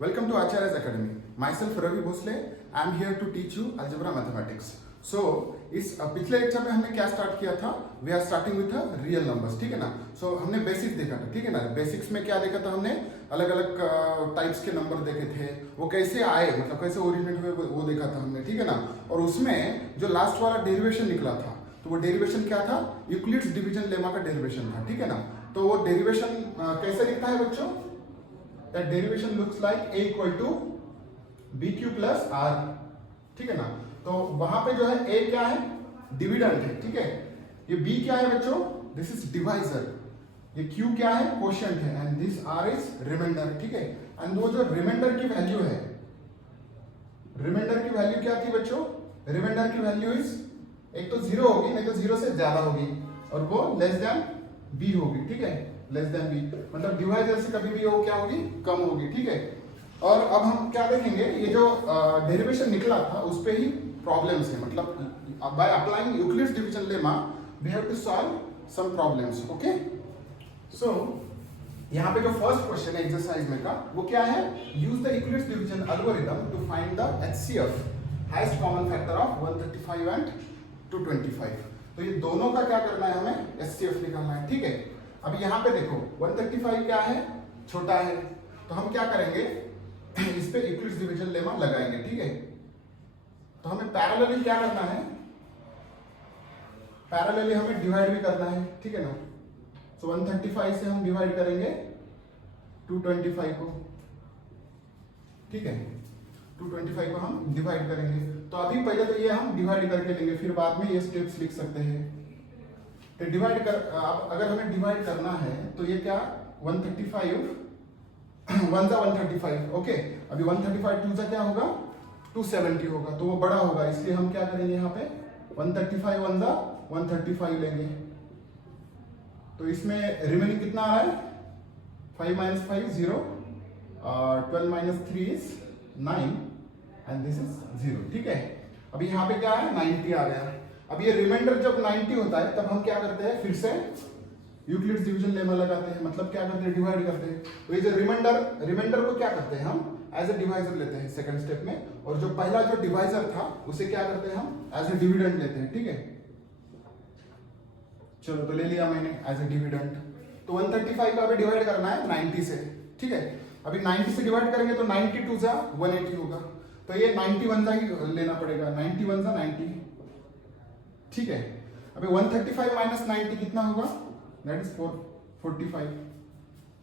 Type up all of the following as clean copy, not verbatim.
Welcome to Acharya's Academy. Myself Ravi Bhosle. I am here to teach you algebra mathematics. So इस पिछले lecture में हमने क्या start किया था? We are starting with the real numbers, ठीक है ना? So हमने बेसिक्स देखा था, ठीक है ना? बेसिक्स में क्या देखा था हमने? अलग अलग टाइप्स के नंबर देखे थे, वो कैसे आए, मतलब कैसे ओरिजिनेट हुए वो देखा था हमने, ठीक है ना? और उसमें जो लास्ट वाला डेरिवेशन निकला था, तो वो डेरिवेशन क्या था? यूक्लिड्स डिवीजन लेमा का डेरिवेशन था, ठीक है ना? तो वो डेरिवेशन कैसे दिखता है बच्चों? That derivation looks like a equal to bq plus r, ठीक है ना? तो वहां पे जो है a क्या है? डिविडेंड है, ठीक है? ये b क्या है बच्चों? This is divisor. ये q क्या है? क्वोशिएंट है. And this r is remainder, ठीक है? एंड वो जो रिमाइंडर की वैल्यू है, रिमाइंडर की वैल्यू क्या थी बच्चों? रिमाइंडर की वैल्यू इज एक तो 0 होगी, नहीं तो 0 से ज्यादा होगी, और वो लेस देन b होगी, ठीक है? लेस देन बी, मतलब डिवाइजर से कभी भी वो क्या होगी? कम होगी, ठीक है? और अब हम क्या देखेंगे, ये जो डेरिवेशन निकला था उस पे ही प्रॉब्लम्स है, मतलब by applying Euclid's division lemma we have to solve some problems. Okay, so यहाँ पे जो फर्स्ट क्वेश्चन है एक्सरसाइज में का, वो क्या है? Use the Euclid's division algorithm to find the HCF, highest common factor of 135 and 225. तो ये दोनों का क्या करना है? हमें HCF निकालना है, ठीक है? अभी यहाँ पे देखो 135 क्या है? छोटा है, तो हम क्या करेंगे? इस पे यूक्लिड्स डिवीजन लेमा लगाएंगे, ठीक है? तो हमें पैरेलली क्या करना है? पैरेलली हमें डिवाइड भी करना है, ठीक है ना? तो 135 से हम डिवाइड करेंगे 225 को, ठीक है? 225 को हम डिवाइड करेंगे. तो अभी पहले तो ये हम डिवाइड करके लेंगे, फिर बाद में ये स्टेप्स लिख सकते हैं. तो डिवाइड कर, अब अगर हमें डिवाइड करना है तो ये क्या? 135 1 जा 135, ओके? अभी 135 2 जा क्या होगा? 270 होगा, तो वो बड़ा होगा, इसलिए हम क्या करेंगे यहाँ पे? 135 1 जा 135 लेंगे. तो इसमें रिमेनिंग कितना आ रहा है? 5 minus 5 0, 12 minus 3 is 9 and this is 0, ठीक है? अभी यहाँ पे क्या है? 90 आ गया. अब ये रिमाइंडर जब 90 होता है तब हम क्या करते हैं? फिर से यूक्लिड्स डिवीजन लेमा लगाते हैं, मतलब क्या करते हैं? डिवाइड करते हैं. तो ये जो रिमाइंडर को क्या करते हैं? हम एज ए डिवाइजर लेते हैं सेकंड स्टेप में, और जो पहला जो डिवाइजर था उसे क्या करते हैं? हम एज ए डिविडेंड लेते हैं, ठीक है? चलो, तो ले लिया मैंने एज ए डिविडेंड. तो 135 का अभी डिवाइड करना है 90 से, ठीक है? अभी 90 से डिवाइड करेंगे तो 92 जा 180 होगा, तो ये 91 जा ही लेना पड़ेगा. 91 जा 90, ठीक है? अभी 135 माइनस 90 कितना होगा? That is 45,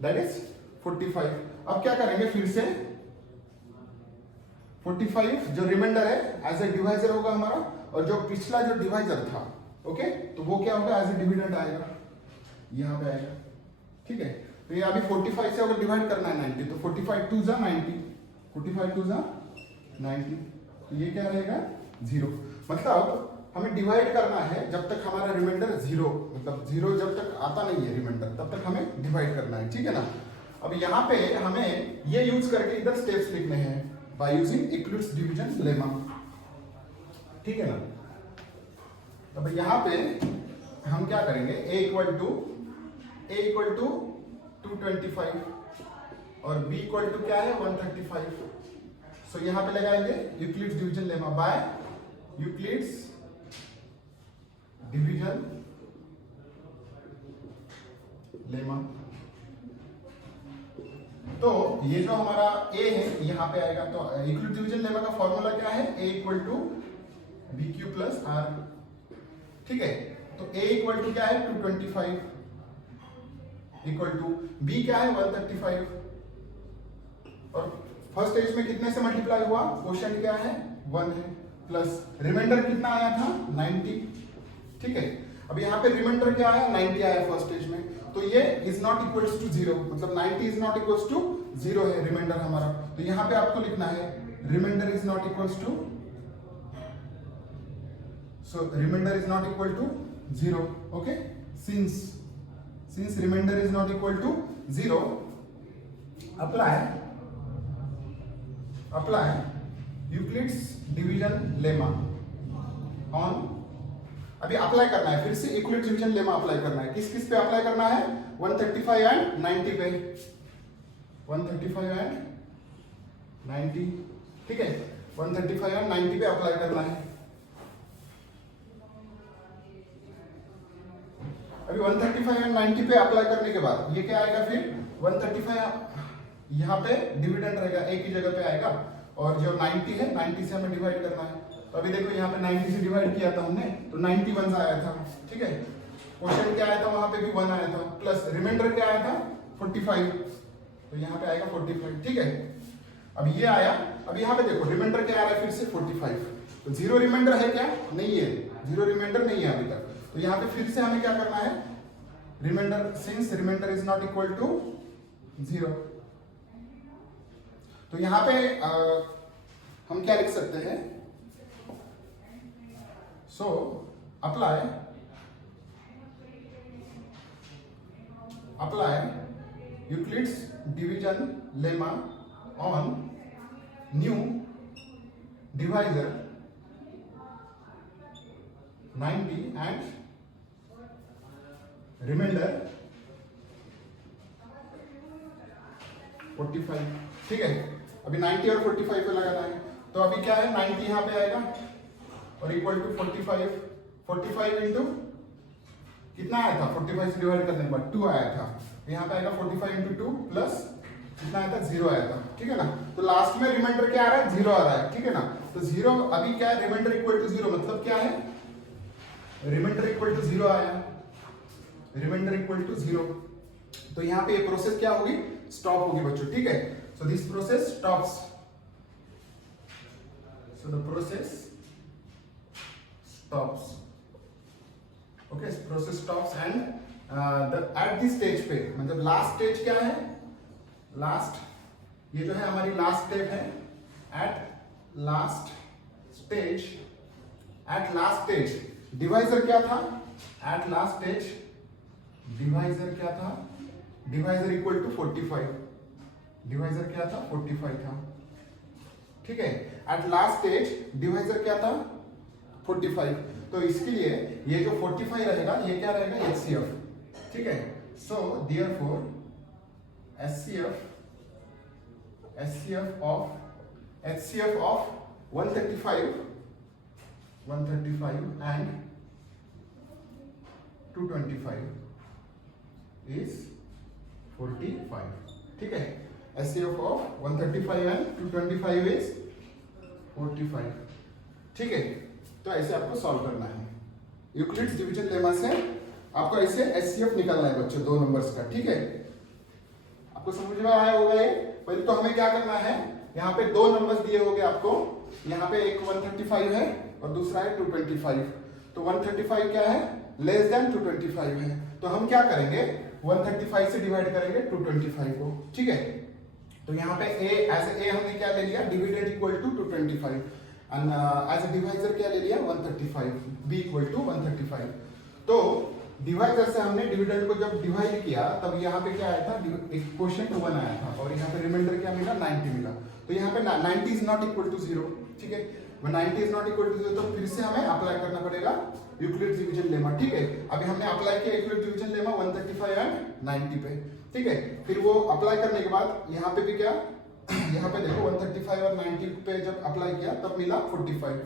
that is 45. अब क्या करेंगे? फिर से 45 जो रिमाइंडर है एज ए डिवाइजर होगा हमारा, और जो पिछला जो डिवाइजर था, ओके, तो वो क्या होगा? एज ए डिविडेंड आएगा, यहां पे आएगा, ठीक है? तो ये अभी 45 से अगर डिवाइड करना है 90, तो 45 2 जा 90, 45 2 जा 90, तो ये क्या रहेगा? 0. मतलब हमें डिवाइड करना है जब तक हमारा रिमाइंडर 0, मतलब 0 जब तक आता नहीं है रिमाइंडर, तब तक हमें डिवाइड करना है, ठीक है ना? अब यहाँ पे हमें ये यूज करके इधर स्टेप्स लिखने हैं by using Euclid's division lemma, ठीक है ना? अब यहाँ पे हम क्या करेंगे? a इक्वल टू 225 और b इक्वल टू क्या है? 135. सो यहाँ पे लगाएंगे Euclid's division lemma by Euclid's division lemma. तो ये जो हमारा a है यहाँ पे आएगा, तो यूक्लिड्स डिवीजन लेमा का फॉर्मूला क्या है? a equal to bq plus r, ठीक है? तो a इक्वल टू क्या है? 225 इक्वल टू b क्या है? 135. और फर्स्ट स्टेज में कितने से मल्टीप्लाई हुआ? क्वोशिएंट क्या है? 1 है, प्लस रिमाइंडर कितना आया था? 90, ठीक है? अब यहाँ पे रिमाइंडर क्या आया? 90 आया फर्स्ट स्टेज में, तो ये इज नॉट इक्वल्स टू 0, मतलब 90 इज नॉट इक्वल्स टू 0 है रिमाइंडर हमारा. तो यहाँ पे आपको लिखना है remainder is not equals to, so remainder is not equal to 0, okay? Since remainder is not equal to 0, apply Euclid's division lemma on. अभी अप्लाई करना है, फिर से यूक्लिड्स डिवीजन लेमा अप्लाई करना है. किस किस पे अप्लाई करना है? 135 एंड 90 पे. 135 एंड 90, ठीक है। 135 और 90 पे अप्लाई करना है। अभी 135 और 90 पे अप्लाई करने के बाद ये क्या आएगा फिर 135 यहाँ पे डिविडेंड रहेगा, एक ही जगह पे आएगा, और जो 90 है 90 से हमें डिवाइड करना है। तो अभी देखो यहाँ पे 90 से डिवाइड किया था हमने तो 91 आया था, ठीक है। क्वेश्चन क्या आया था, वहां पे भी 1 आया था, प्लस रिमाइंडर क्या आया था 45, तो यहाँ पे आएगा 45, ठीक है। अब ये आया, अब यहाँ पे देखो रिमाइंडर क्या आ रहा है फिर से 45, तो जीरो रिमाइंडर है क्या, नहीं है, जीरो रिमाइंडर नहीं है अभी तक। तो यहाँ पे फिर से हमें क्या करना है, remainder, since remainder is not equal to 0, तो यहाँ पे हम क्या लिख सकते हैं, so apply Euclid's division lemma on new divisor 90 and remainder 45, ठीक है। अभी 90 और 45 पे लगाना है, तो अभी क्या है 90 यहाँ पे आएगा और इक्वल टू 45 इंटू कितना आया था, 45 से डिवाइड करने के बाद 2 आया था, यहाँ पे आएगा 45 इंटू 2 प्लस कितना आया था 0 आया था, ठीक है ना। तो लास्ट में रिमाइंडर क्या आ रहा है 0 आ रहा है, ठीक है ना। तो 0 अभी क्या है, रिमाइंडर इक्वल टू 0 मतलब क्या है, रिमाइंडर इक्वल टू 0 आया, रिमाइंडर इक्वल टू 0, तो यहाँ पे ये प्रोसेस क्या होगी, स्टॉप होगी बच्चों, ठीक है। So this process stops, so the process stops, okay, process stops and at this stage पे, मतलब लास्ट स्टेज क्या है, लास्ट, ये जो है हमारी लास्ट स्टेप है, एट लास्ट स्टेज डिवाइजर क्या था, एट लास्ट स्टेज डिवाइजर क्या था, डिवाइजर इक्वल टू 45, डिवाइजर क्या था 45 था, ठीक है। एट लास्ट स्टेज डिवाइजर क्या था 45, तो इसके लिए ये जो 45 रहेगा ये क्या रहेगा HCF, ठीक है। So therefore HCF of 135 and 225 is 45, ठीक है। HCF of 135 and 225 is 45, ठीक है। तो ऐसे आपको सॉल्व करना है, यूक्लिड्स डिवीजन लेमा से आपको ऐसे HCF निकालना है बच्चों, 2 नंबर्स का, ठीक है। आपको समझ में आया होगा ये। पहले तो हमें क्या करना है, यहाँ पे 2 नंबर्स दिए होंगे आपको, यहाँ पे एक 135 है और दूसरा है 225, तो 135 क्या है, लेस देन 225 है, तो हम क्या करेंगे 135 से डिवाइड करेंगे 225 को, ठीक है। तो यहाँ पे एज ए हमने क्या ले लिया, dividend equal to 225 and as a divisor क्या ले लिया 135, b इक्वल टू 135। तो डिवाइजर से हमने डिविडेंड को जब डिवाइड किया तब यहाँ पे क्या आया था, एक क्वेश्चन 1 आया था और यहाँ पे रिमाइंडर क्या मिला 90 मिला, तो यहाँ पे 90 इज नॉट इक्वल टू 0, ठीक है। 90 इज नॉट इक्वल टू 0, तो फिर से हमें अप्लाई करना पड़ेगा यूक्लिड्स डिवीजन लेमा, ठीक है। अभी हमने अप्लाई किया यूक्लिड्स डिवीजन लेमा 135 एंड 90 पे, ठीक है। फिर वो अप्लाई करने के बाद यहाँ पे भी क्या, यहाँ पे देखो 135 और 90 पे जब अप्लाई किया तब मिला 45,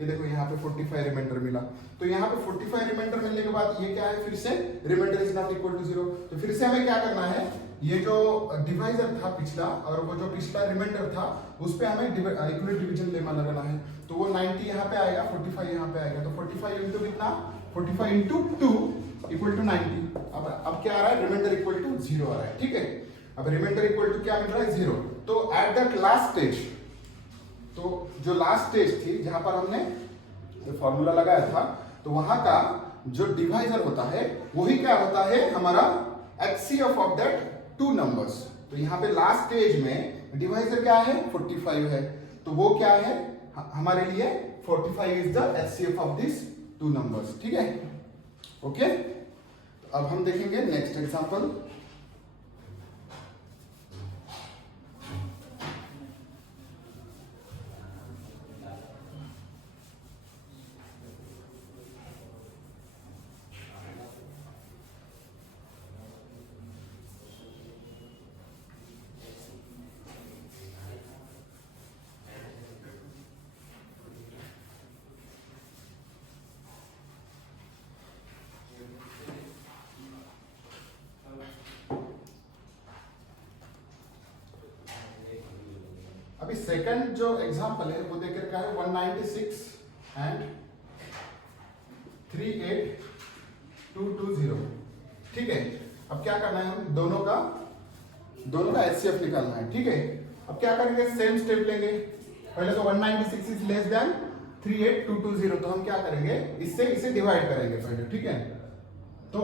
ये देखो यहाँ पे 45 रिमाइंडर मिला, तो यहाँ पे 45 रिमाइंडर मिलने के बाद ये क्या है, फिर से remainder is not equal to 0, तो फिर से हमें क्या करना है, ये जो डिवाइजर था पिछला और वो जो पिछला रिमाइंडर था उस पे हमें यूक्लिड डिवीजन लेमा लगाना है, तो वो 90 यहाँ पे आएगा, 45 यहाँ पे आएगा, तो 45 इंटू कितना, 45 इंटू 2 इक्वल टू 90। अब क्या आ रहा है, रिमाइंडर इक्वल टू 0 आ रहा है, ठीक है। अब रिमाइंडर इक्वल टू क्या मिल रहा है 0, तो एट दैट लास्ट स्टेज, तो जो लास्ट स्टेज थी जहां पर हमने फॉर्मूला लगाया था, तो वहां का जो डिवाइजर होता है वही क्या होता है हमारा HCF ऑफ दैट 2 नंबर्स। तो यहाँ पे लास्ट स्टेज में डिवाइजर क्या है 45 है, तो वो क्या है हमारे लिए 45 is the HCF of this 2 numbers, ठीक है, ओके। अब हम देखेंगे नेक्स्ट एग्जांपल। अभी सेकंड जो एग्जांपल है वो देख रखा है 196 एंड 38220। ठीक है, अब क्या करना है, हम दोनों का एचसीएफ निकालना है। ठीक है, अब क्या करेंगे, सेम स्टेप लेंगे। पहले तो 196 इज लेस देन 38220, तो हम क्या करेंगे, इससे इसे डिवाइड करेंगे पहले। ठीक है, तो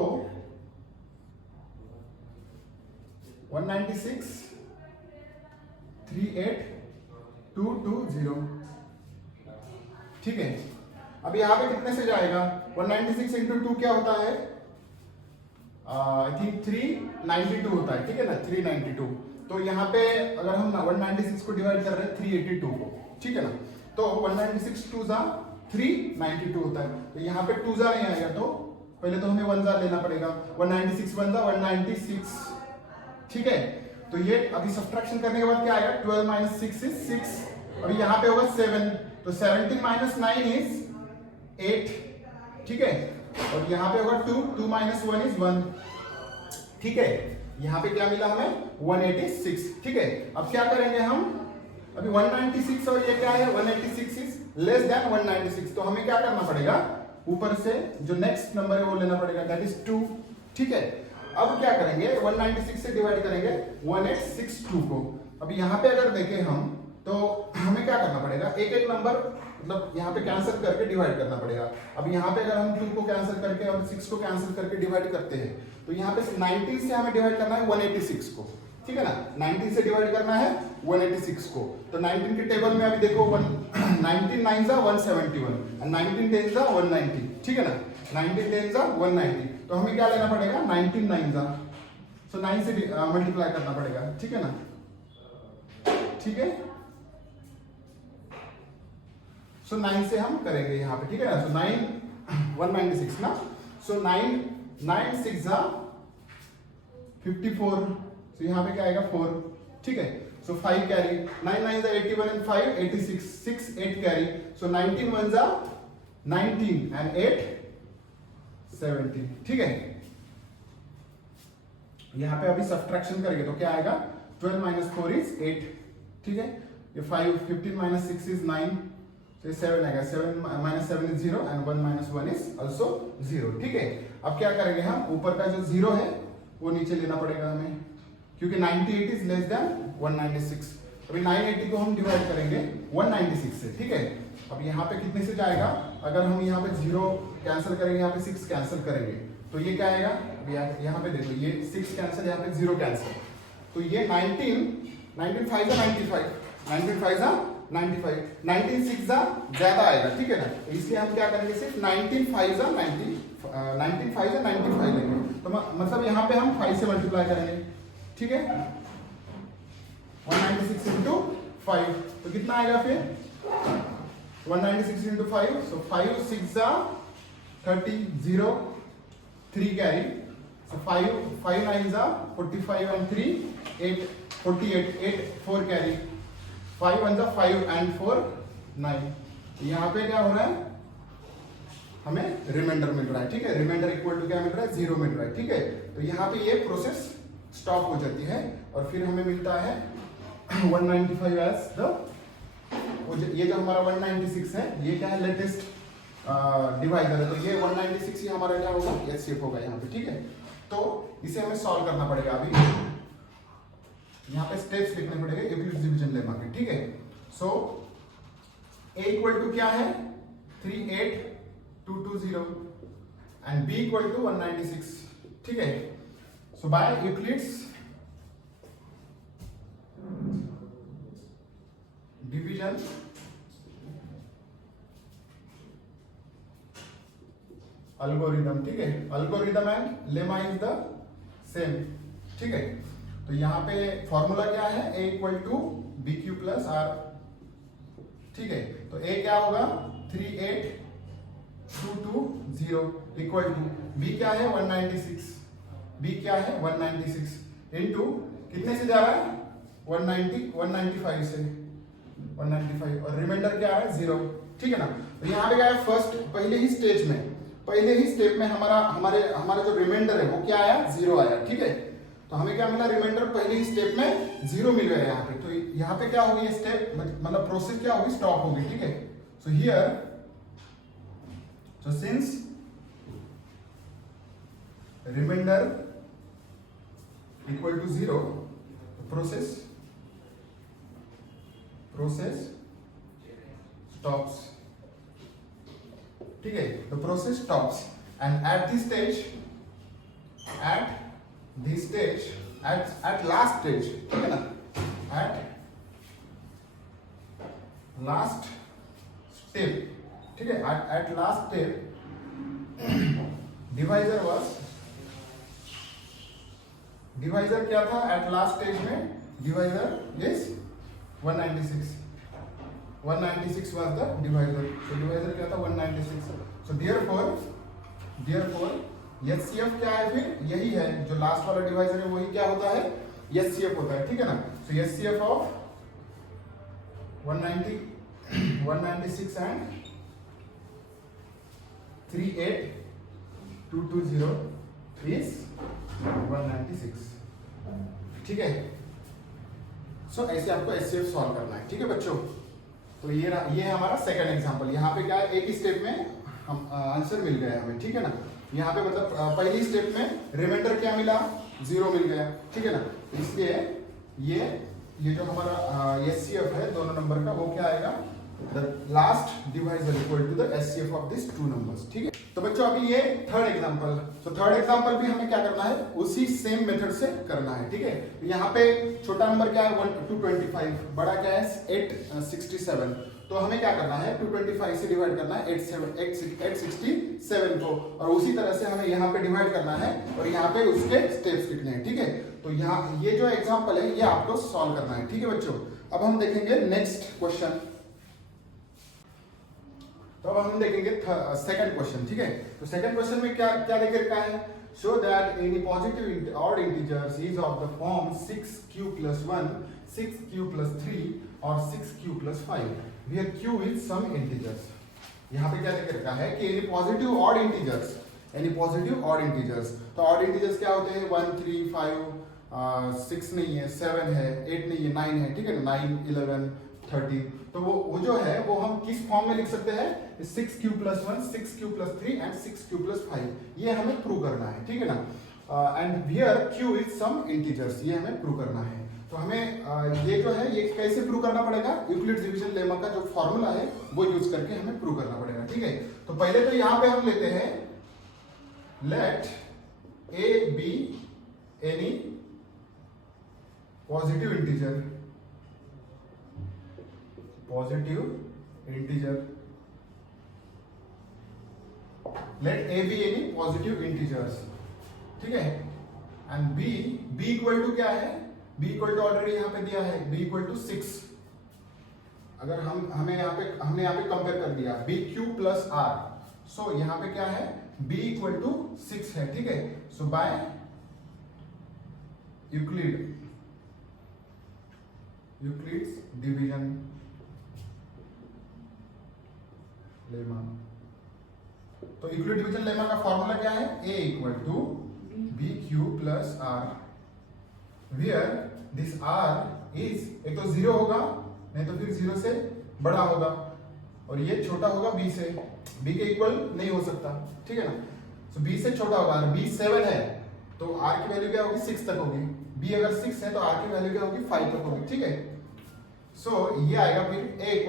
196 38220। ठीक है, अब यहाँ पे कितने से जाएगा, 196 इंटू 2 क्या होता है, आई थिंक 392 होता है। ठीक है ना, 392। तो यहाँ पे अगर हम 196 को डिवाइड कर रहे हैं 382 को, ठीक है ना, तो 196 2 जा 392 होता है। तो यहाँ पे 2 जा नहीं आएगा, तो पहले तो हमें 1 जा लेना पड़ेगा। 196 1 जा 196। ठीक है, तो ये अभी सब्ट्रैक्शन करने के बाद क्या आएगा, 12 माइनस 6 इज 6। अभी यहाँ पे होगा 7, तो 17 माइनस 9 इज 8। ठीक है, और यहाँ पे होगा 2 माइनस 1 इज 1। ठीक है, यहाँ पे क्या मिला हमें, 186। ठीक है, अब क्या करेंगे हम, अभी 196 और ये क्या है, 186 इज लेस देन 196, तो हमें क्या करना पड़ेगा, ऊपर से जो नेक्स्ट नंबर है वो लेना पड़ेगा, दैट इज 2। ठीक है, अब क्या करेंगे, 196 से डिवाइड करेंगे 1862 को। अब यहाँ पे अगर देखें हम, तो हमें क्या करना पड़ेगा, एक एक नंबर मतलब यहाँ पे कैंसिल करके डिवाइड करना पड़ेगा। अब यहाँ पे अगर हम 2 को कैंसिल करके और 6 को कैंसिल करके डिवाइड करते हैं, तो यहाँ पे 19 से हमें डिवाइड करना है 186 को। ठीक है ना, 19 से डिवाइड करना है 186 को। तो 19 के टेबल में अभी देखो 19 9 जा 171 और 19 10 जा 190। ठीक है ना, 19 10 जा 190, तो हमें क्या लेना पड़ेगा, 19 9 जा, सो 9 से मल्टीप्लाई करना पड़ेगा। ठीक है ना, ठीक है, सो 9 से हम करेंगे यहाँ पे। ठीक है ना, सो 9 196 ना, सो 9 9 6 जा 54, सो यहाँ पे क्या आएगा 4। ठीक है, सो 5 कैरी, 9 9 जा 81 एंड 5 86, 6 8 कैरी, सो 19 1 जा 19 एंड 8 17। ठीक है, यहाँ पे अभी सब्ट्रैक्शन करेंगे तो क्या आएगा, 12 माइनस 4 इज 8। ठीक है, ये 5 15 माइनस 6 इज 9, तो 7 आएगा, 7 minus 7 is 0 and 1 minus 1 is also 0। ठीक है, अब क्या करेंगे हम, ऊपर का जो 0 है वो नीचे लेना पड़ेगा हमें, क्योंकि 98 इज लेस देन 196। अभी 980 को हम डिवाइड करेंगे 196 से। ठीक है, अब यहाँ पे कितने से जाएगा, अगर हम यहाँ पे 0 कैंसिल करेंगे, यहाँ पे 6 कैंसिल करेंगे, तो ये क्या आएगा, यहाँ पे देखो ये 6 कैंसिल, यहाँ पे 0 कैंसिल, तो ये 19 5 जा 95, 19 5 जा 95, 19 6 जा ज्यादा आएगा। ठीक है ना, इसलिए हम क्या करेंगे, सिर्फ 19 5 जा 95 लेंगे, तो मतलब यहाँ पे हम 5 से मल्टीप्लाई करेंगे। ठीक है, 196 इंटू 5, तो कितना आएगा फिर, 196 इंटू 5, सो 5 6 जा 30, 0 3 कैरी, सो 5 9 जा 45 एंड 3 8 48, 8 4 कैरी, 5 1 जा 5 एंड 4 9। यहाँ पे क्या हो रहा है, हमें रिमाइंडर मिल रहा है। ठीक है, रिमाइंडर इक्वल टू क्या मिल रहा है, 0 मिल रहा है। ठीक है, तो यहाँ पे ये प्रोसेस स्टॉप हो जाती है और फिर हमें मिलता है 195 एज द, ये जो हमारा 196 है ये क्या है, लेटेस्ट डिवाइजर है, तो ये 196 ही हमारा क्या होगा, एचसीएफ होगा यहाँ पे। ठीक है, तो इसे हमें सॉल्व करना पड़ेगा। अभी यहाँ पे स्टेप्स लिखने पड़ेंगे एवरेज डिवीजन लेमा के। ठीक है, सो a इक्वल टू क्या है, 38220 एंड b इक्वल टू 196। ठीक है, so by Euclid's division algorithm. ठीक है, algorithm and lemma is the same. ठीक है, तो यहाँ पे फॉर्मूला क्या है, a equal to B Q plus R. ठीक है, तो a क्या होगा, 38220 इक्वल टू b क्या है 196, b क्या है 196 इनटू कितने से जा रहा है, 195 से 195 और रिमाइंडर क्या है 0। ठीक है ना, तो यहाँ पे क्या है, फर्स्ट पहले ही स्टेप में हमारा जो रिमाइंडर है वो क्या आया, 0 आया। ठीक है, तो हमें क्या मिला, रिमाइंडर पहले स्टेप में 0 मिल गया यहाँ पे। तो यहाँ पे क्या होगी, स्टेप मतलब प्रोसेस क्या होगी, स्टॉप होगी, ठीक है। So here, so since remainder equal to 0, process stops, ठीक है। The process stops and at this stage, at last stage, ठीक है ना, at last step, ठीक है, at last step डिवाइजर क्या था at last stage में, divisor is 196 was the divisor, so divisor क्या था 196, so therefore HCF क्या है, फिर यही है जो लास्ट वाला डिवाइजर है, वही क्या होता है, HCF होता है, ठीक है ना। सो HCF ऑफ 196 एंड 38220 इज 196, ठीक है। सो ऐसे आपको HCF सॉल्व करना है, ठीक है बच्चों। तो ये है हमारा सेकंड एग्जांपल। यहाँ पे क्या है, एक ही स्टेप में हम आंसर मिल गया हमें, ठीक है ना। यहाँ पे मतलब पहली स्टेप में रिमाइंडर क्या मिला, 0 मिल गया, ठीक है ना। इसलिए ये जो हमारा HCF है दोनों नंबर का, वो क्या आएगा, the last divisor equal to the HCF of this two numbers, ठीक है। तो बच्चों अभी ये थर्ड एग्जांपल, तो थर्ड एग्जांपल भी हमें क्या करना है, उसी सेम मेथड से करना है, ठीक है। यहाँ पे छोटा नंबर क्या है 225, बड़ा क्या है 867, तो हमें क्या करना है 225 से डिवाइड करना है 867 को, और उसी तरह से हमें यहाँ पे डिवाइड करना है और यहाँ पे उसके स्टेप्स लिखने हैं, ठीक है। तो यहाँ ये जो एग्जांपल है ये आपको सॉल्व करना है, ठीक है बच्चों। अब हम देखेंगे नेक्स्ट क्वेश्चन, तो अब हम देखेंगे सेकंड क्वेश्चन, ठीक है। तो सेकंड क्वेश्चन में क्या क्या देख रखा है, show that any positive odd integers is of the form 6q + 1, 6q + 3 और 6q + 5 where q is some integers। यहाँ पे क्या देख रखा है कि एनी पॉजिटिव ऑड इंटीजर्स, तो ऑड इंटीजर्स क्या होते हैं 1 3 5 6 नहीं है, 7 है, 8 नहीं है, 9 है, ठीक है ना, 9 11 13, तो वो जो है वो हम किस फॉर्म में लिख सकते हैं, 6q + 1, 6q + 3 एंड 6q + 5, ये हमें प्रूव करना है, ठीक है ना। And where q is some integers, ये हमें प्रूव करना है। तो हमें ये जो है ये कैसे प्रूव करना पड़ेगा, यूक्लिड्स डिवीजन लेमा का जो फॉर्मूला है वो यूज करके हमें प्रूव करना पड़ेगा, ठीक है। तो पहले तो यहाँ पे हम लेते हैं let a be any positive integer, let a be any positive integers, ठीक है। एंड b इक्वल टू क्या है, b इक्वल टू ऑलरेडी यहाँ पे दिया है, b इक्वल टू 6। अगर हमने यहाँ पे कंपेयर कर दिया bq + r, सो यहाँ पे क्या है b इक्वल टू 6 है, ठीक है। So by Euclid's division lemma, तो यूक्लिड डिवीजन लेमा का फॉर्मूला क्या है, a = bq + r, where this r is, एक तो 0 होगा, नहीं तो फिर 0 से बड़ा होगा, और ये छोटा होगा b से, b के इक्वल नहीं हो सकता, ठीक है ना। सो b से छोटा होगा, b 7 है तो r की वैल्यू क्या होगी 6 तक होगी, b अगर 6 है तो r की वैल्यू क्या होगी 5 तक होगी, ठीक है। सो ये आएगा फिर a =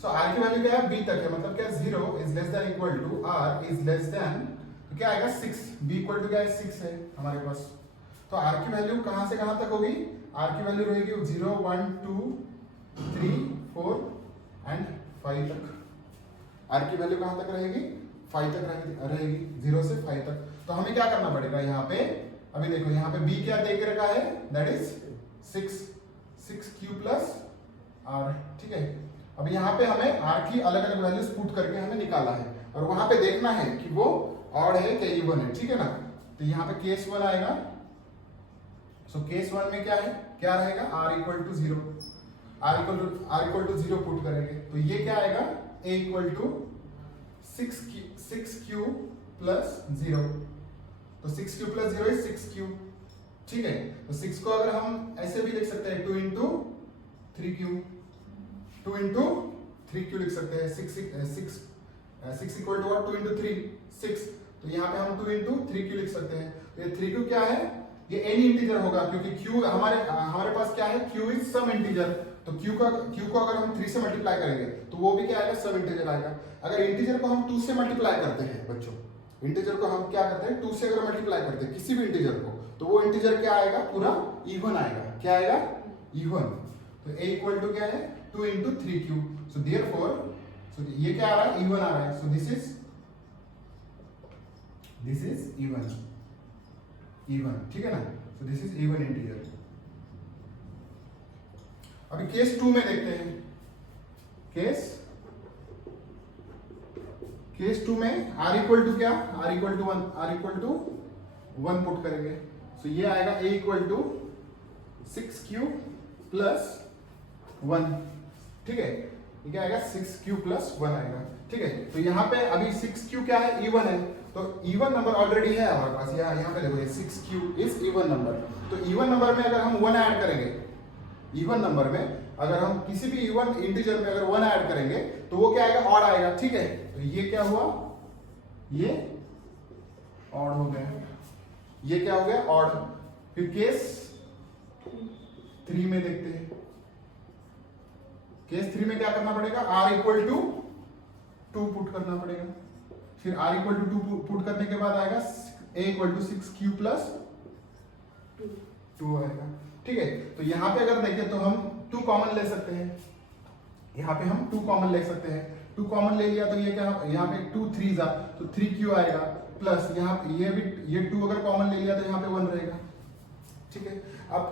सो r की वैल्यू क्या है b तक है, मतलब क्या 0 is less than equal to r is less than, तो क्या आएगा 6, b इक्वल टू क्या है 6 है हमारे पास। तो r की वैल्यू कहां से कहां तक होगी, r की वैल्यू रहेगी 0 1 2 3 4 एंड 5 तक, r की वैल्यू कहां तक रहेगी 5 तक रहेगी, 0 से 5 तक। तो हमें क्या करना पड़ेगा यहाँ पे, अभी देखो यहाँ पे b क्या देख रखा है, दैट इज 6q + r, ठीक है। अब यहाँ पे हमें r की अलग अलग वैल्यूज पुट करके हमें निकाला है, और वहां पे देखना है कि वो ऑड है क्या इवन है, ठीक है ना। तो यहाँ पे केस 1 आएगा, सो केस 1 में क्या है, क्या रहेगा r = 0, r = 0 पुट करेंगे, तो ये क्या आएगा a = 6q + 0, तो 6q + 0 is 6q, ठीक है। तो 6 को अगर हम ऐसे भी लिख सकते हैं 2 इंटू 3q, 2 इंटू 3q लिख सकते हैं। 6 इक्वल टू 2 इंटू 3 6, तो यहाँ पे हम 2 इंटू 3q लिख सकते हैं। तो ये 3q क्या है, ये एनी इंटीजर होगा, क्योंकि q हमारे पास क्या है, q इज सम इंटीजर। तो q को अगर हम 3 से मल्टीप्लाई करेंगे तो वो भी क्या आएगा, सम इंटीजर आएगा। अगर इंटीजर को हम 2 से मल्टीप्लाई करते हैं बच्चों, इंटीजर को हम क्या करते हैं 2 से अगर मल्टीप्लाई करते हैं किसी भी इंटीजर को, तो वो इंटीजर क्या आएगा, पूरा इवन आएगा। क्या आएगा, इवन। तो a इक्वल टू क्या है, 2 इंटू 3q। सो देयरफॉर ये क्या आ रहा है, इवन आ रहा है। सो दिस इज इवन, ठीक है ना। सो दिस इज इवन इंटीजर। अभी केस 2 में देखते हैं। केस 2 में r इक्वल टू क्या, r इक्वल टू 1 पुट करेंगे। सो ये आएगा a equal to 6q plus 1, ठीक है। ये क्या आएगा, 6q प्लस 1 आएगा, ठीक है। तो यहाँ पे अभी 6q क्या है, इवन है, तो इवन नंबर ऑलरेडी है हमारे पास। यहाँ पे देखो, ये 6q इज इवन नंबर। तो इवन नंबर में अगर हम 1 ऐड करेंगे, इवन नंबर में अगर हम किसी भी इवन इंटीजर में अगर 1 ऐड करेंगे तो वो क्या आएगा, ऑड आएगा, ठीक है। तो ये क्या हुआ, ये ऑड हो गया, ये क्या हो गया, ऑड। फिर केस 3 में देखते हैं। केस 3 में क्या करना पड़ेगा, r इक्वल टू 2 पुट करना पड़ेगा। फिर r इक्वल टू 2 पुट करने के बाद आएगा a equal to 6q plus 2 आएगा, ठीक है। तो यहाँ पे अगर देखें तो हम 2 कॉमन ले सकते हैं। यहाँ पे हम 2 कॉमन ले सकते हैं। 2 कॉमन ले लिया तो ये क्या, यहाँ पे 2 3 जा तो 3q आएगा, प्लस यहाँ ये 2 अगर कॉमन ले लिया तो यहाँ पे 1 रहेगा, ठीक है। अब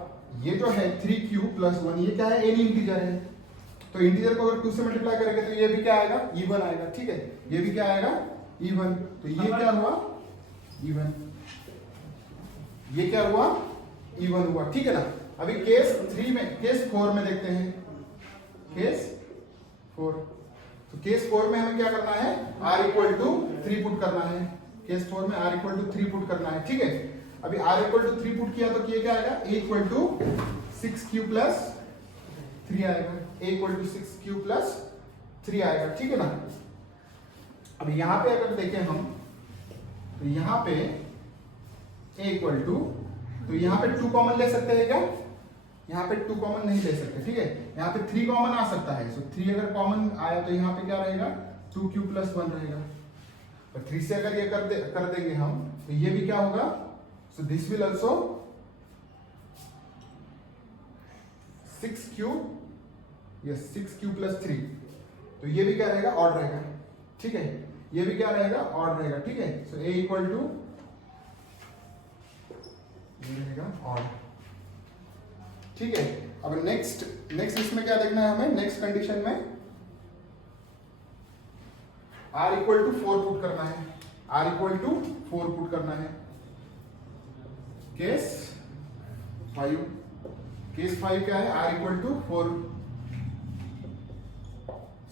ये जो है 3q प्लस 1, ये क्या है, एनी इंटीजर है। तो इंटीजर को अगर 2 से मल्टीप्लाई करेंगे तो ये भी क्या आएगा, इवन आएगा, ठीक है। ये भी क्या आएगा, इवन। तो ये क्या हुआ, इवन। ये क्या हुआ, इवन हुआ, ठीक है ना। अभी केस 4 में देखते हैं। केस 4, तो केस 4 में हमें क्या करना है, r इक्वल टू 3 पुट करना है। केस 4 में r इक्वल टू 3 पुट करना है, ठीक है। अभी r इक्वल टू 3 पुट किया तो ये क्या आएगा, a equal to 6q plus 3 आएगा। a equal to 6q plus 3 आएगा, ठीक है ना। अब यहां पे अगर देखें हम, तो यहां पे a इक्वल टू, तो यहां पे 2 कॉमन ले सकते हैं क्या, यहाँ पे 2 कॉमन नहीं ले सकते, ठीक है। यहाँ पे 3 कॉमन आ सकता है। सो 3 अगर कॉमन आया तो यहाँ पे क्या रहेगा, 2q प्लस 1 रहेगा। और 3 से अगर ये कर देंगे हम, तो ये भी क्या होगा, so this will also 6q, yes 6q plus 3, तो ये भी क्या रहेगा, ऑड रहेगा, ठीक है। ये भी क्या रहेगा, ऑड रहेगा, ठीक है। सो a इक्वल टू ये रहेगा ऑड, ठीक है। अब नेक्स्ट इसमें क्या देखना है हमें, नेक्स्ट कंडीशन में r इक्वल टू 4 पुट करना है। r इक्वल टू 4 पुट करना है। केस 5 क्या है, r equal to 4।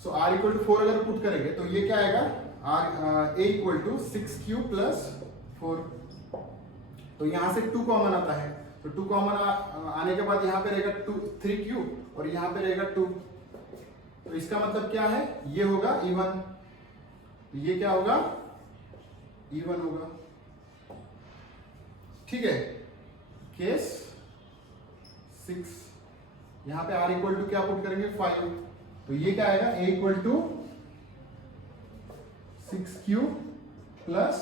So r equal to 4 अगर पुट करेंगे तो ये क्या आएगा, a equal to 6q plus 4। तो यहां से 2 कॉमन आता है, तो 2 कॉमन आने के बाद यहाँ पे रहेगा 3q और यहाँ पे रहेगा 2। तो इसका मतलब क्या है, ये होगा इवन। तो ये क्या होगा, इवन होगा, ठीक है। केस 6, यहाँ पे r इक्वल टू क्या पुट करेंगे, 5। तो ये क्या आएगा, a equal to 6q plus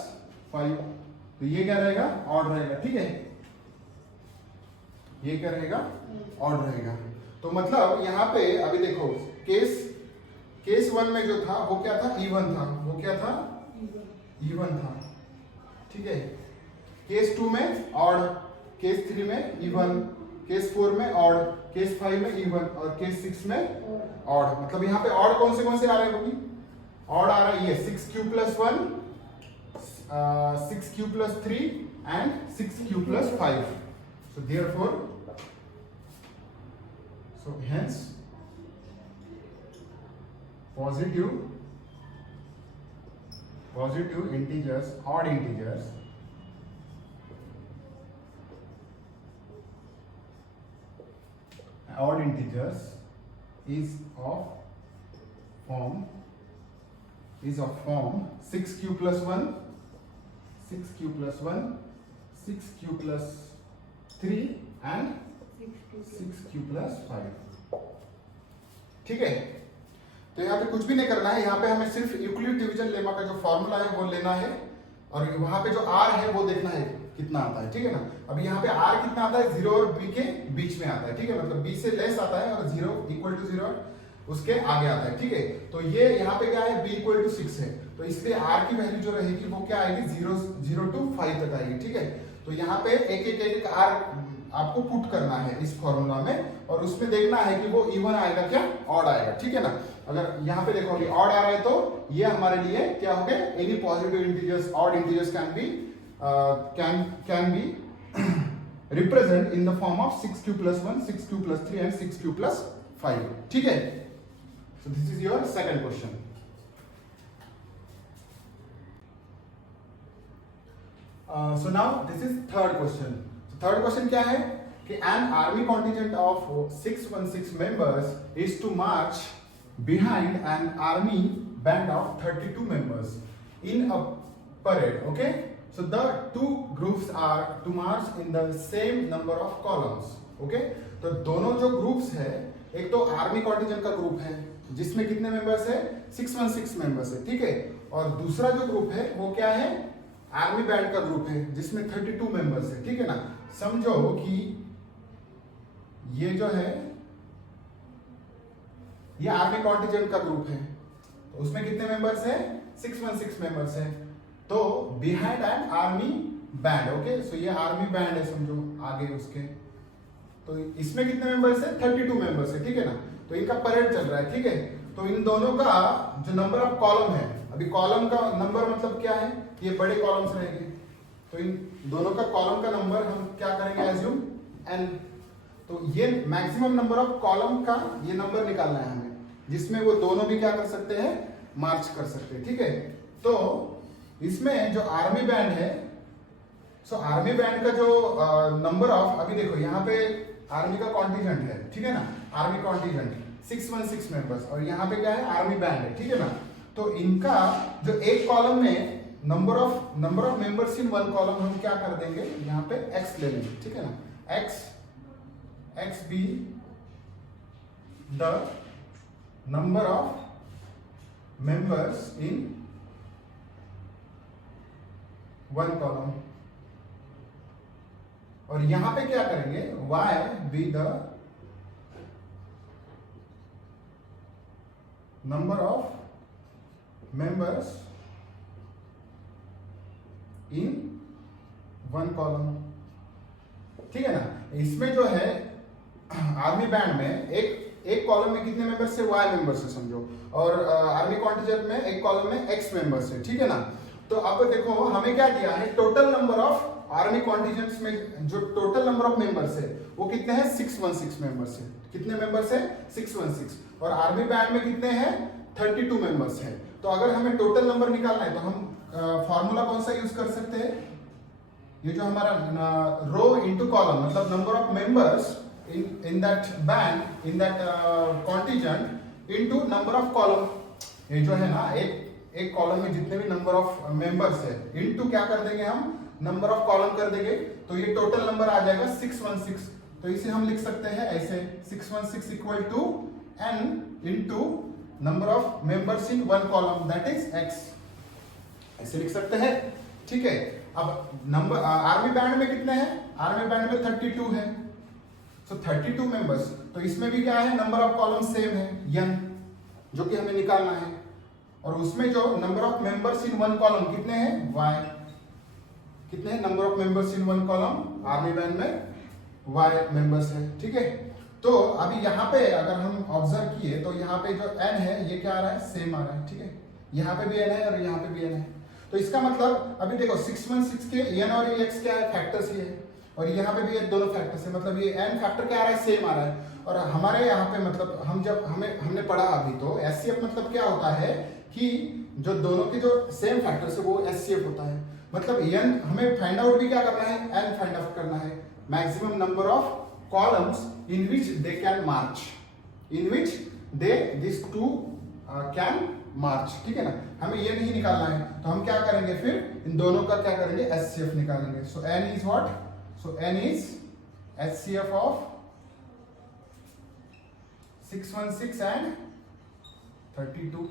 5। तो ये क्या रहेगा, ऑड रहेगा, ठीक है। ये क्या रहेगा, ऑड रहेगा। तो मतलब यहाँ पे अभी देखो, केस 1 में जो था वो क्या था, इवन था। वो क्या था, इवन था, ठीक है। केस 2 में ऑड, केस 3 में इवन, केस 4 में ऑड, केस 5 में इवन और केस 6 में ऑड। मतलब यहाँ पे ऑड कौन से आ रहे होगी, ऑड आ रहा है ये 6q plus 1, 6q plus 3 and 6q plus 5। So therefore, so hence positive integers, odd integers odd integers is of form 6q plus 1, 6q plus 1, 6q plus 3 and 6q plus 5। ठीक है, तो यहाँ पे कुछ भी नहीं करना है, यहाँ पे हमें सिर्फ यूक्लिड डिवीजन लेमा का जो फॉर्मूला है वो लेना है और वहां पे जो r है वो देखना है कितना आता है। ठीक है ना, अभी यहाँ पे r कितना आता है, 0 और b के बीच में आता है। ठीक है, मतलब b से लेस आता है और 0 इक्वल टू 0 उसके आगे आता है। ठीक है, तो ये यहाँ पे क्या है, b इक्वल टू 6 है, तो इसलिए r की वैल्यू जो रहेगी वो क्या आएगी, 0 टू 5 तक आएगी। ठीक है, तो यहाँ पे एक r आपको पुट करना है इस फॉर्मूला में और उसमें देखना है कि वो इवन आएगा क्या ऑड आएगा। ठीक है ना, अगर यहाँ पे देखो ऑड आ रहा है तो ये हमारे लिए क्या हो गया, any positive integers odd integers can be represent in the form of 6q plus 1, 6q plus 3 and 6q plus 5। ठीक है, so this is your second question। So now this is third question। Third question क्या है कि an army contingent of 616 members is to march behind an army band of 32 members in a parade. Okay, so the two groups are to march in the same number of columns. Okay, तो दोनों जो groups है, एक तो army contingent का group है जिसमें कितने मेंबर्स है, 616 मेंबर्स है। ठीक है, और दूसरा जो ग्रुप है वो क्या है, आर्मी बैंड का ग्रुप है जिसमें 32 मेंबर्स है। ठीक है ना, समझो कि ये जो है ये आर्मी कॉन्टिजेंट का ग्रुप है, तो उसमें कितने मेंबर्स है, 616 मेंबर्स है। तो behind an army band, okay, so ये आर्मी बैंड है समझो आगे उसके, तो इसमें कितने मेंबर्स है, 32 मेंबर्स है। ठीक है ना, तो इनका परेड चल रहा है। ठीक है, तो इन दोनों का जो नंबर ऑफ कॉलम है, अभी कॉलम का नंबर मतलब क्या है, ये बड़े कॉलम्स रहेंगे, तो इन दोनों का कॉलम का नंबर हम क्या करेंगे, एज्यूम n। तो ये मैक्सिमम नंबर ऑफ कॉलम का ये नंबर निकालना है हमें, जिसमें वो दोनों भी क्या कर सकते हैं, मार्च कर सकते हैं। ठीक है, तो इसमें जो आर्मी बैंड है, सो आर्मी बैंड का जो नंबर ऑफ, अभी देखो यहाँ पे आर्मी का कॉन्टिजेंट है। ठीक है ना, आर्मी कॉन्टिजेंट 616 मेंबर्स और यहाँ पे क्या है, आर्मी बैंड है। ठीक है ना, तो इनका जो एक कॉलम में number of members in one column हम क्या कर देंगे, यहाँ पे x ले लेंगे। ठीक है ना, x be the number of members in one column, और यहां पे क्या करेंगे, y be the number of members in one column. ठीक है ना, इसमें जो है आर्मी बैंड में एक कॉलम में कितने मेंबर्स है, y मेंबर्स है समझो, और आर्मी कॉन्टिजेंट में एक कॉलम में x मेंबर्स है। ठीक है ना, तो अब देखो हमें क्या दिया है, टोटल नंबर ऑफ आर्मी कॉन्टिजेंट्स में जो टोटल नंबर ऑफ मेंबर्स है वो कितने हैं, 616 मेंबर्स है। कितने मेंबर्स है, 616, और आर्मी बैंड में कितने हैं, 32 मेंबर्स है। तो अगर हमें टोटल नंबर निकालना है तो हम फॉर्मूला कौन सा यूज कर सकते हैं, ये जो हमारा रो इनटू कॉलम, मतलब number of members in that band, in that contingent into number of column. ये जो है ना, एक कॉलम में जितने भी नंबर ऑफ मेंबर्स है इनटू क्या कर देंगे हम, नंबर ऑफ कॉलम कर देंगे, तो ये टोटल नंबर आ जाएगा 616। तो इसे हम लिख सकते हैं ऐसे, 616 equal to n into number of members in one column, that is x, ऐसे लिख सकते हैं। ठीक है, अब नंबर आर्मी बैंड में कितने हैं, आर्मी बैंड में 32 है, सो 32 मेंबर्स, तो इसमें भी क्या है, नंबर ऑफ कॉलम सेम है n, जो कि हमें निकालना है, और उसमें जो number of members in one column कितने हैं, y, कितने हैं number of members in one column, army band में y मेंबर्स है। ठीक है, तो अभी यहाँ पे अगर हम ऑब्जर्व किए तो यहाँ पे जो n है ये क्या आ रहा है, सेम आ रहा है। ठीक है, यहाँ पे भी n है और यहाँ पे भी n है, तो इसका मतलब अभी देखो 616 के n और x क्या है, फैक्टर्स ये है, और यहाँ पे भी ये दोनों फैक्टर्स है, मतलब ये n फैक्टर क्या आ रहा है, सेम आ रहा है। और हमारे यहाँ पे मतलब हमने पढ़ा अभी, तो एचसीएफ मतलब क्या होता है कि जो दोनों के जो सेम फैक्टर्स है वो एचसीएफ होता है, मतलब n हमें फाइंड आउट भी क्या करना है, n फाइंड आउट करना है, maximum number of columns in which they can march, in which these two can march, ठीक है ना। हमें ये नहीं निकालना है, तो हम क्या करेंगे फिर इन दोनों का क्या करेंगे, HCF निकालेंगे। सो n is what, so n is HCF of 616 and 32।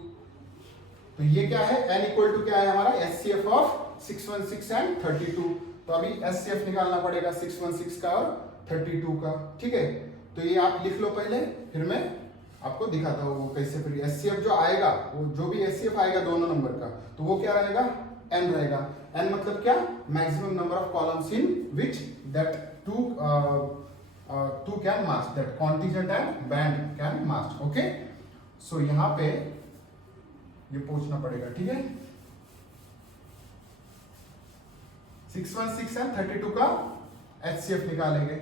तो ये क्या है, n इक्वल टू क्या है हमारा, HCF ऑफ 616 एंड 32। तो अभी HCF निकालना पड़ेगा 616 का और 32 का, ठीक है। तो ये आप लिख लो पहले, फिर मैं आपको दिखाता हूँ वो कैसे। फिर HCF जो आएगा, वो जो भी HCF आएगा दोनों नंबर का, तो वो क्या रहेगा, n रहेगा। n मतलब क्या, maximum number of columns in which that two can march, that contingent and band can march, okay. So यहाँ पे ये पूछना पड़ेगा, ठीक है। 616 एंड 32 का HCF निकालेंगे।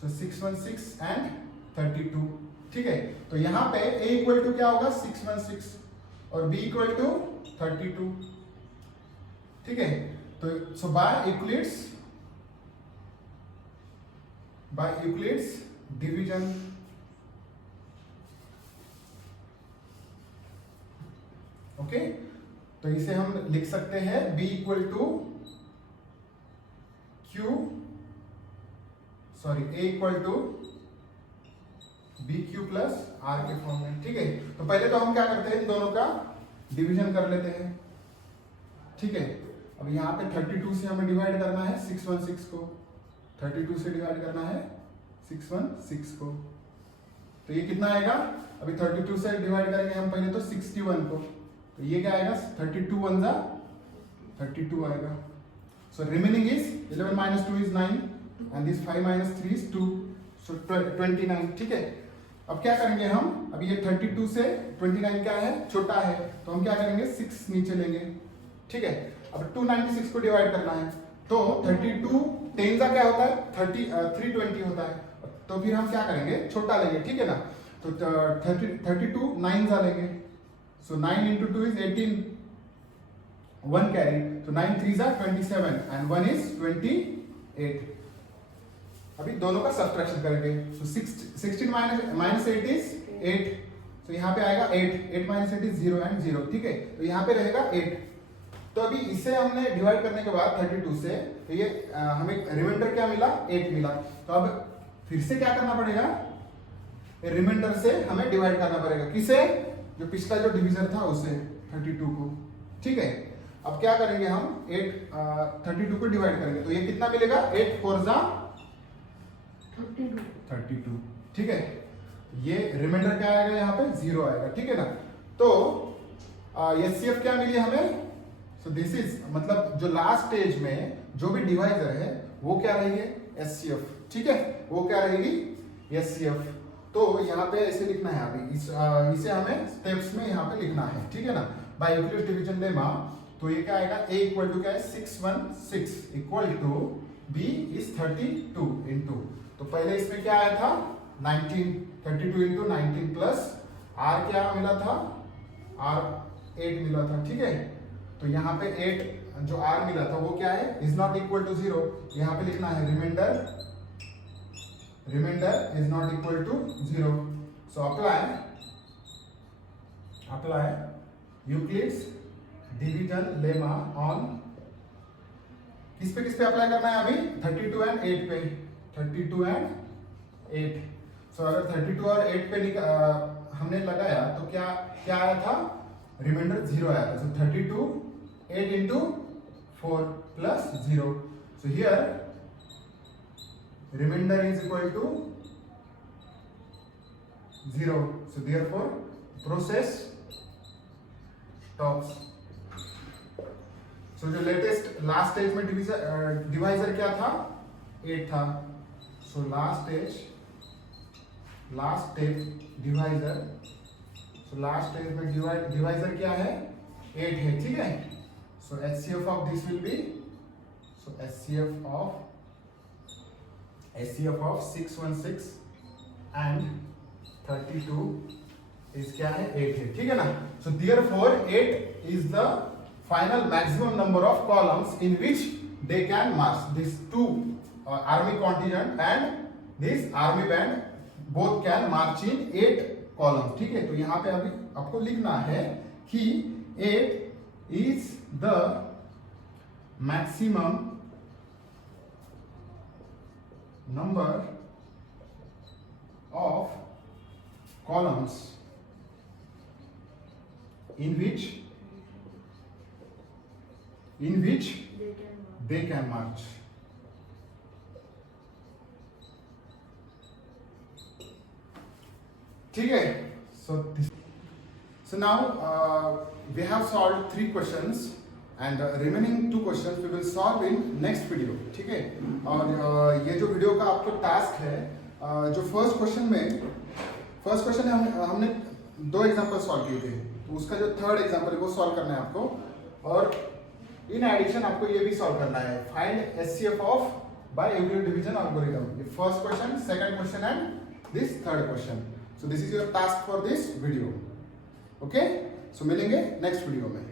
सो 616 एंड 32, ठीक है। तो यहाँ पे A इक्वल टू क्या होगा, 616 और B इक्वल टू 32, ठीक है। तो so by Euclid's division, okay. तो इसे हम लिख सकते हैं B equal to A equal to BQ plus R के फॉर्म में, ठीक है। तो पहले तो हम क्या करते हैं, इन दोनों का डिवीजन कर लेते हैं, ठीक है। अब यहाँ पे 32 से हमें डिवाइड करना है 616 को, 32 से डिवाइड करना है 616 को। तो ये कितना आएगा, अभी 32 से डिवाइड करेंगे हम पहले तो 61 को, तो ये क्या आएगा, 32 1 जा 32 आएगा। So remaining is 11 minus 2 is 9 and this 5 minus 3 is 2, so 29, ठीक है। अब क्या करेंगे हम, अभी ये 32 से 29 क्या है, छोटा है, तो हम क्या करेंगे 6 नीचे लेंगे, ठीक है। अब 296 को डिवाइड करना है, तो 32 10 का क्या होता है, 320 होता है, तो फिर हम क्या करेंगे, छोटा लेंगे, ठीक है ना। तो 32 9 जा लेंगे, सो 9 into 2 is 18, 1 कैरी, तो 9 3 जा 27 and 1 is 28। अभी दोनों का सब्ट्रैक्शन करेंगे, सो 16 minus 8 is 8, तो यहाँ पे आएगा 8 minus 8 is 0 and 0, ठीक है। तो यहाँ पे रहेगा 8। तो अभी इसे हमने डिवाइड करने के बाद 32 से, तो ये हमें रिमाइंडर क्या मिला, 8 मिला। तो अब फिर से क्या करना पड़ेगा, रिमाइंडर से हमें डिवाइड करना पड़ेगा, किसे, जो पिछला जो डिवीजन था उसे, 32 को, ठीक है। अब क्या करेंगे हम, 32 को डिवाइड करेंगे, तो ये कितना मिलेगा, 8 4 जा 32, ठीक है। ये रिमाइंडर क्या आएगा, यहाँ पे 0 आएगा, ठीक है ना। तो HCF क्या मिली हमें, सो दिस इज, मतलब जो लास्ट स्टेज में जो भी डिवाइजर है वो क्या रहेगी, HCF, ठीक है, वो क्या रहेगी, HCF। तो यहाँ पे ऐसे लिखना है अभी, इसे हमें स्टेप्स में यहाँ पे लिखना है, ठीक है ना। बाय यूक्लिड्स डिवीजन लेमा, तो ये क्या आएगा, A इक्वल टू क्या है, 616 equal to B is 32 into, तो पहले इसमें क्या आया था 19, 32 इंटू 19 प्लस R क्या मिला था, R 8 मिला था, ठीक है। तो यहाँ पे 8 जो R मिला था वो क्या है, इज नॉट इक्वल टू 0, यहाँ पे लिखना है remainder is not equal to 0। So apply Euclid's division lemma on, किस पे अप्लाई करना है अभी, 32 एंड 8 पे, 32 एंड 8। सो अगर 32 और 8 पे हमने लगाया तो क्या आया था, रिमाइंडर 0 आया था। सो 32 8 into 4 plus 0, so here remainder is equal to 0, so therefore process stops। so जो लेटेस्ट लास्ट स्टेज में डिवाइजर क्या था, 8 था, so last stage divisor, so last stage में डिवाइजर क्या है, 8 है, ठीक है। So HCF of this will be, so HCF of 616 and 32 is क्या है, 8 है, ठीक है ना। So therefore 8 is the final maximum number of columns in which they can march, these two army contingent and this army band both can March in 8 column. ठीक है, तो यहां पे अभी आपको लिखना है कि 8 is the maximum number of columns in which they can march. ठीक है, so now we have solved 3 questions and remaining 2 questions we will solve in next video. ठीक है, और ये जो वीडियो का आपको टास्क है, जो फर्स्ट क्वेश्चन है हमने 2 एग्जांपल सॉल्व किए थे, तो उसका जो थर्ड एग्जांपल है वो सॉल्व करना है आपको, और इन एडिशन आपको ये भी सॉल्व करना है, find HCF of by Euclid division algorithm. ये first question, second question and this third question. So this is your task for this video. Okay, so मिलेंगे नेक्स्ट वीडियो में।